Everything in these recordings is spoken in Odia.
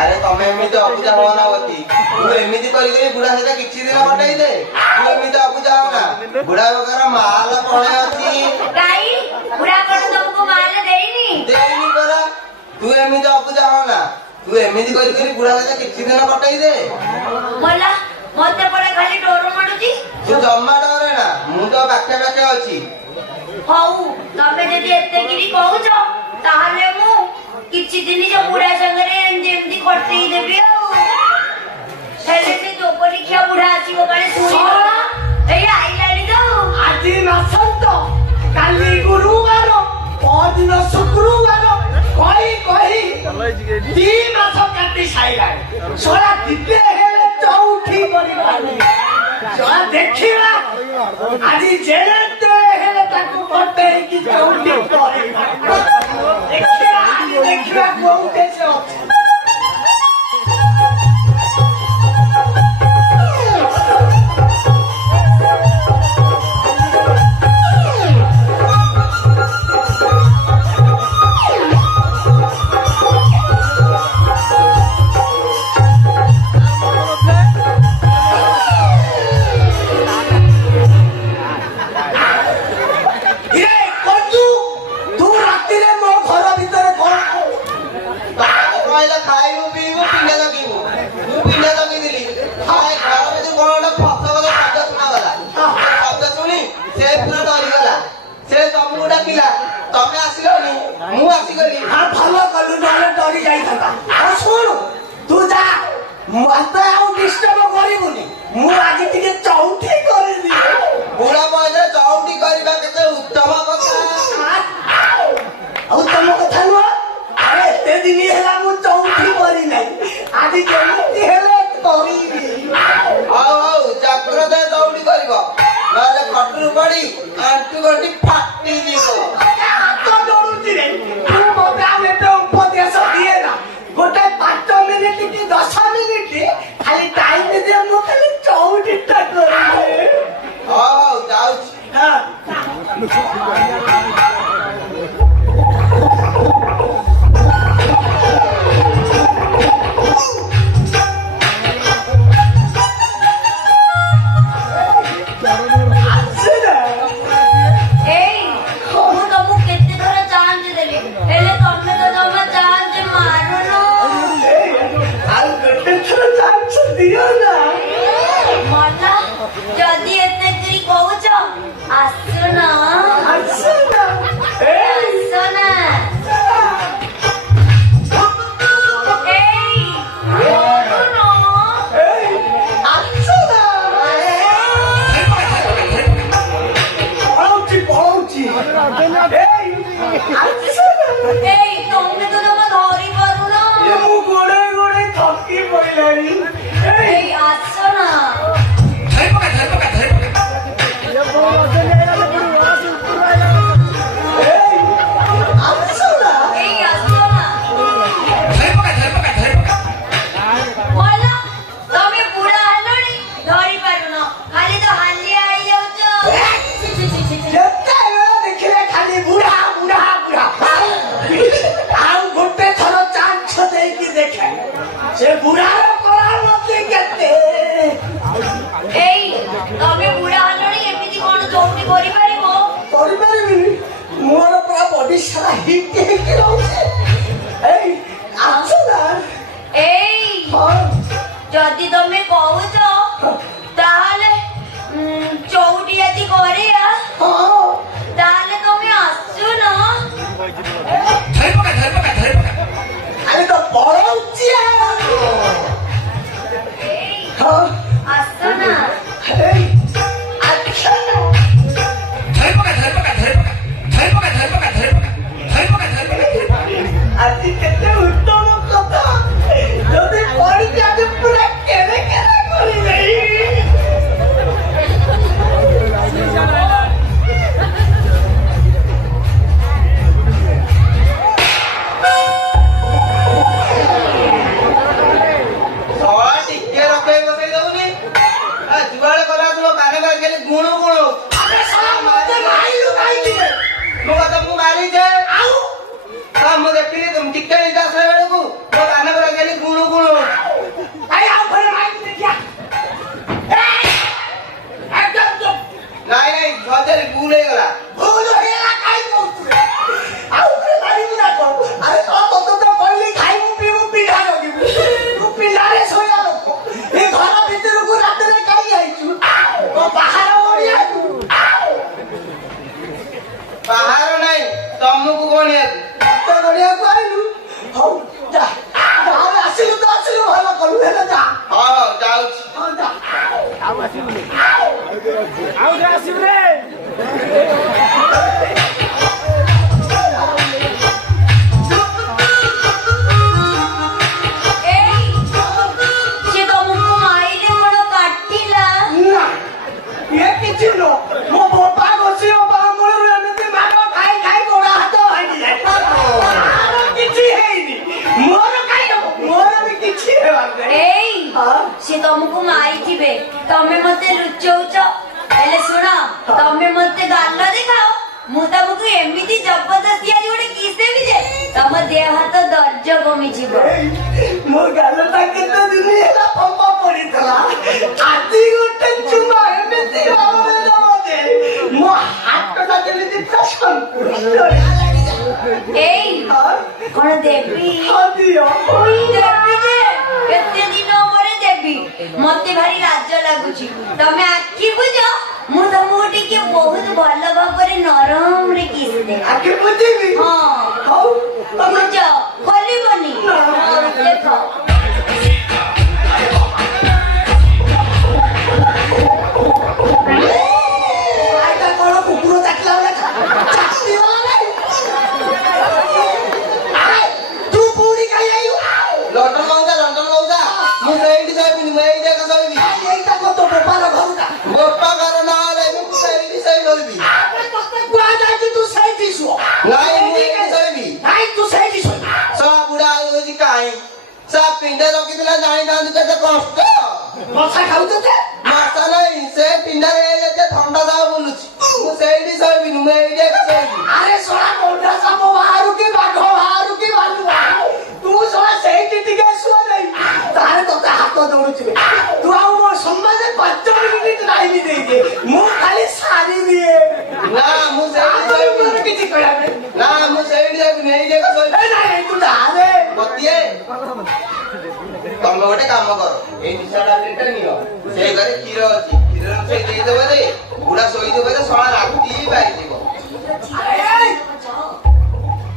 अरे तमे एमिति अबुझा हो ना होती तू एमिति करी करी बुढ़ा सहित किछि दिन कटाई दे तू एमिति अबुझा हो ना बुढ़ा बगर माल कोणे अछि काई बुढ़ा कोण तुमको माल देईनी करा तू एमिति अबुझा हो ना तू एमिति करी करी बुढ़ा सहित किछि दिन कटाई दे मला मते पड़े खाली डोर माडुची तू जम्मा डरे ना मु तो पाखे पाखे अछि हऊ तमे जदि एते गिरी कहूछ ताहले मु किछि दिन जो बुढ़ा संगरे एंदी एंदी कटई देबी हेले से जोपरी खिया बुढ़ा आसीबो काले सुनी एई आइलानी तो আজি নসন্ত কালি গুরুবার পরদিন শুক্রবার কই কই 3 মাস কাটি সাইলাই সোলা দিতে হেলে চৌঠি পরিবানি সোলা দেখিবা আজি জেলেতে হেলে তাকু করতে কি চৌঠি পরিবানি দেখিবা কোউতে সে जदि तमे कहूछ ताहले चौटी आदि करिया ताहले तमे आसु न अरे तो पळौची आसु न আজি কেতে উত্তম কথা যদি পড়ি যাবে পুরা কেনে কেনে করি নাই सवा टिके रखे बसे दउनी ସେ ତମକୁ ମାଇଲେ କଣ କାଟିଲା? ନା ଇଏ କିଛି ନୁହଁ ମୋ ବୋପା ଘଷି ବାପା ମୂଳରୁ ଏମିତି ମାଡ଼ ଖାଇ ଖାଇ ଗୋଡ଼ ହାତ ଭାଙ୍ଗି ଯାଇଛି କିଛି ହେଇନି ମୋର କାଇଁ ହବ ମୋର ବି କିଛି ହେବାର ନାହିଁ ସେ ତମକୁ ମାରିଥିବେ ତମେ ମତେ ଲୁଚଉଛ ହେଲେ ଶୁଣ ତମେ ମତେ ଗାଲ ଦେଖାଅ ମୁଁ ତମକୁ ଏମିତି ଜବରଦସ୍ତି ଆଜି ଗୋଟେ କିସ୍ ଦେବି ଯେ ତମ ଦେହ ହାତ ଦର୍ଜ କମିଯିବ। ମୋ ଗାଲଟା କେତେ ଦିନ ହେଲା ଫମ୍ପା ପଡିଥିଲା ଆଜି ଗୋଟେ ଚୁମା ଏମିତି ଭାବରେ ଦବ ଯେ ମୋ ହାତଟା ଯେମିତି ପୁରା ସମ୍ପୂର୍ଣ୍ଣ କଣ ଦେବି? ଦିଅ ଦେବି ଯେ କେତେ ଦିନ ପରେ ଦେବି ମତେ ଭାରି ଲାଜ ଲାଗୁଛି। ତମେ ଆଖି ବୁଝ ମୁଁ ତମକୁ ଟିକେ ବହୁତ ଭଲ ଭାବରେ ନରମରେ କିସ୍ ଦେବି। ଆଖି ବୁଝିବି ହଁ ହଉ ବୁଝ ଖୋଲିବନି ଦେଖ ଆଇଟା କଣ କୁକୁର ଚାଟିଲା ଭଳିଆ ଚାଟିଗଲା ନାଇଁ ତୁ ପୁଣି କାଇଁ ଆଇଲୁ ଲଣ୍ଡନ ଲଉଦା ମୁଁ ସେଇଠି ଶୋଇବିନି ମୁଁ ଏଇ ଜାଗା ଶୋଇବି। ଏଇଟା କଣ ତୋ ବୋପାର ଘରଟା ବୋପା ଘର ନହେଲେ ମୁଁ ସେଇଠି ଶୋଇବି। ତତେ କୁହାଯାଇଛି ତୁ ସେଇଠି ଶୁଅ ନାଇଁ ମୁଁ ଏଇଠି ଶୋଇବି। ନାଇଁ ତୁ ସେଇଠି ଶୋଇବି ସା ବୁଢା ହଉଛି କାହିଁ ସା ପିଣ୍ଡା ରଖିଥିଲା ଜାଣିଥାନ୍ତୁ କେତେ କଷ୍ଟ। ମଶା ଖାଉଛ ଯେ ମାସ ନାହିଁ ସେ ପିଣ୍ଡାରେ ଯେତେ ଥଣ୍ଡା ସା ବୁଲୁଛି ମୁଁ ସେଇଠି ଶୋଇବିନି ମୁଁ ଏଇଠି ଏକା ଶୋଇବି। ଆରେ ଶଳା କୋଣ୍ଡା ସାପ ବାହାରୁ କି ବାଘ ବାହାରୁ କି ଭାଲୁ ବାହାରୁ ତୁ ଶଳା ସେଇଠି ଟିକେ ଶୁଅ ନାହିଁ ତାହେଲେ ତତେ ହାତ ଦୌଡୁଥିବେ ତୁ ଆଉ ମୋ ସମାଜରେ 5 ମିନିଟ୍ ଟାଇମ୍ ଦେଇଦେ ମୁଁ ଖାଲି ସାରି ଦିଏ ନା ମୁଁ ସେଇଠି ଶୋଇବିନି। କିଛି କହିବା ନାହିଁ ନା ମୁଁ ସେଇଠି ଶୋଇବିନି ଏଇଠି ଏକା ଶୋଇବି। ନାଇଁ ତୁ ଯାରେ ବତିଏ ତମେ ଗୋଟେ କାମ କର ଏଇ ନିଶା ଟାବଲେଟଟା ନିଅ ସେଇ ଘରେ କ୍ଷୀର ଅଛି କ୍ଷୀର ସେଇ ଦେଇଦେବ ଯେ ବୁଢା ଶୋଇଥିବ ଯେ ଶଳା ରାତି ପାଇଯିବ।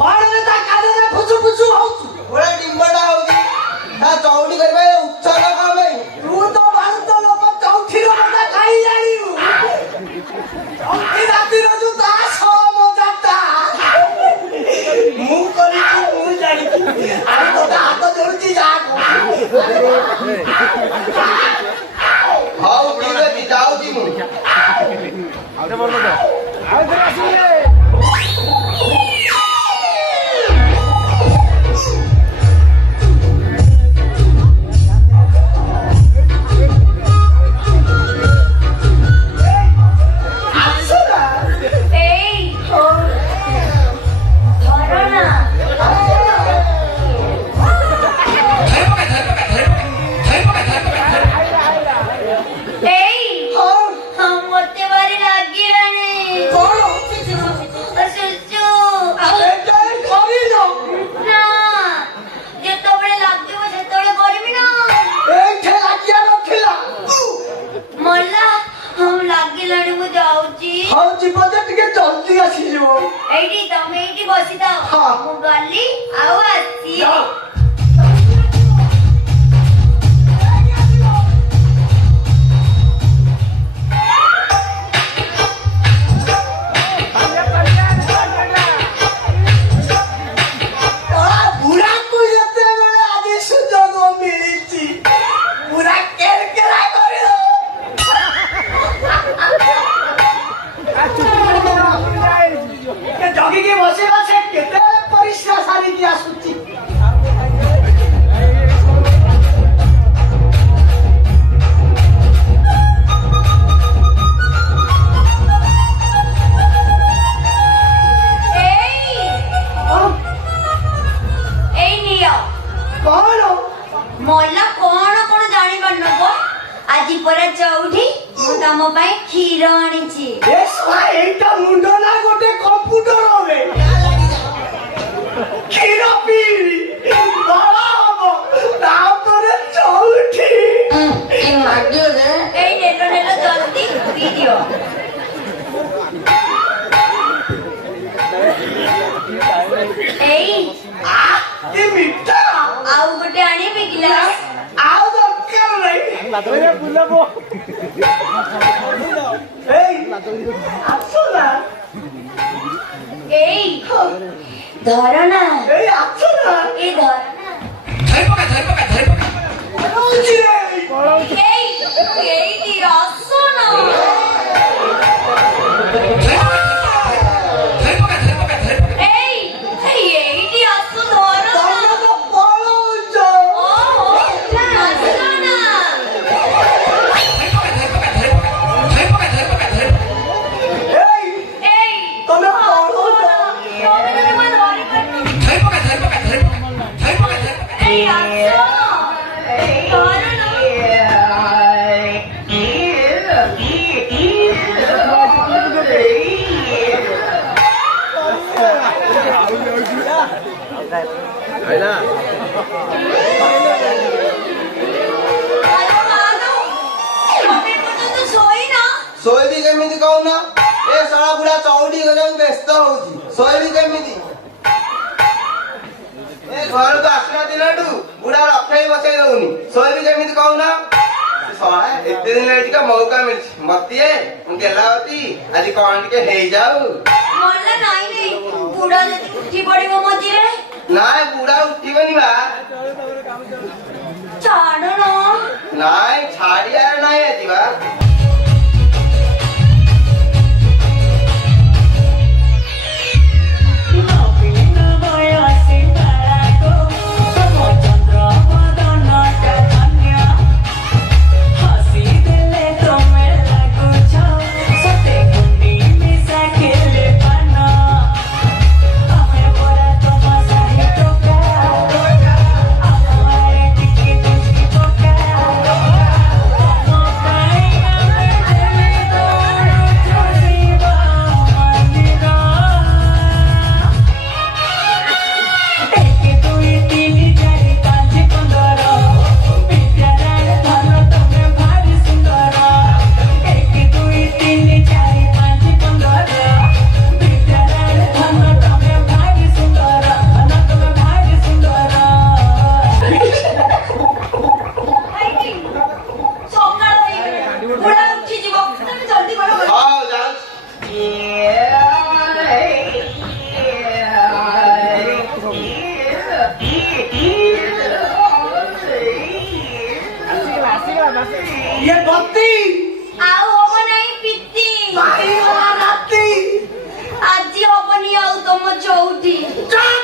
କଣ ତା କାନରେ ଫୁଚୁ ଫୁଚୁ ହଉଛୁ ବୁଢା ଡିମ୍ବଟା ହଉଛି ତା ଚଉଡି କରିବା ଉଚ୍ଚ କଣ ପାଇଁ? ତୁ ତ ଭାରତ ଲୋକ ଚୌଥିର କଥା ଖାଇ ଜାଣିବୁ ଚୌଥି ରାତିର ଯୋଉ ତା ସହ ମଜାଟା ମୁଁ କରିଛି ମୁଁ ଜାଣିଛି ଆଉ ତୋତେ ହାତ ଯୋଡୁଛି ଯା ହଉ ଠିକ ଅଛି ଯାଉଛି ମୁଁ। ମତେ ଭାରି ଲାଗିଲାଣି ନା ଯେତେବେଳେ ଲାଗିବ ସେତେବେଳେ କରିବି ନା ମଲା ଲାଗିଲାଣି ମୁଁ ଯାଉଛି ଟିକେ ଜଲ୍ଦି ଆସିଯିବ ଏଇଠି ତମେ ଏଇଠି ବସିଥାଅ ମୁଁ ଗଲି ଆଉ ଆସିବି। ଜଗିକି ବସିବା ସେ କେତେ ପରିଶ୍ରା ସାରିକି ଆସୁଛି ଏଇ ନିଅ କଣ ମଲା କଣ କଣ ଜାଣିପାରୁନ କ ଆଜି ପରା ଚଉଠି ମୁଁ ତମ ପାଇଁ କ୍ଷୀର ଆଣିଛି। এইটা মুন্ড না গোটে কম্পিউটার হবে କ୍ଷୀର ପିଇବି ଭଲ ହବ ତାପରେ ଚଉଠି ଏଇ ନେଲ ଜଲ୍ଦି ପିଇ ଦିଅ। ଏଇ ମିଠା ଆଉ ଗୋଟେ ଆଣିବି ଗ୍ଲାସ ଆଉ ଦରକାର ନାହିଁ এই আসো না এই ধরো না, এই আসো না এই ধরো না, বলছি রে এই এইটি আসো না, এই এইটি আসো ধরো না, তোমরা তো বলছ ও আসো না, এই এই তোমরা বলো তো তবে তো তোমার ধরে পারবো, এই আসো ধরো না, আলো আলো কবে পর্যন্ত শোই না, ଶୋଇବି କେମିତି କହୁନ ଏ ଶଳା ବୁଢା ଚଉଡି କରିବାକୁ ବ୍ୟସ୍ତ ହଉଛି ଶୋଇବି କେମିତି ଏ ଘରକୁ ଆସିଲା ଦିନଠୁ ବୁଢା ରଖେଇ ବସେଇ ଦଉନି ଶୋଇବି କେମିତି କହୁନ ଶଳା ଏତେ ଦିନ ଟିକେ ମୌକା ମିଳିଛି ମତିଏ ମୁଁ ଗେଲାବତୀ ଆଜି କଣ ଟିକେ ହେଇଯାଉ ମଲା ନାଇଁ ରେ ବୁଢା ଯଦି ଉଠି ପଡିବ ମଝିରେ ନାଇଁ ବୁଢା ଉଠିବନି ବା ଛାଡ ନାଇଁ ଛାଡିବାର ନାଇଁ ଆଜି ବା ସକାଳ ହେଇଗଲାଣି ବୁଢା ଉଠିଯିବ ତମେ ଜଲ୍ଦି କର ହଉ ଯାଉଛି ये भक्ति ଆଉ ହବ ନାହିଁ ପିତି भाई राती ଆଜି ହବନି ଆଉ ତମ ଚଉଠି चुप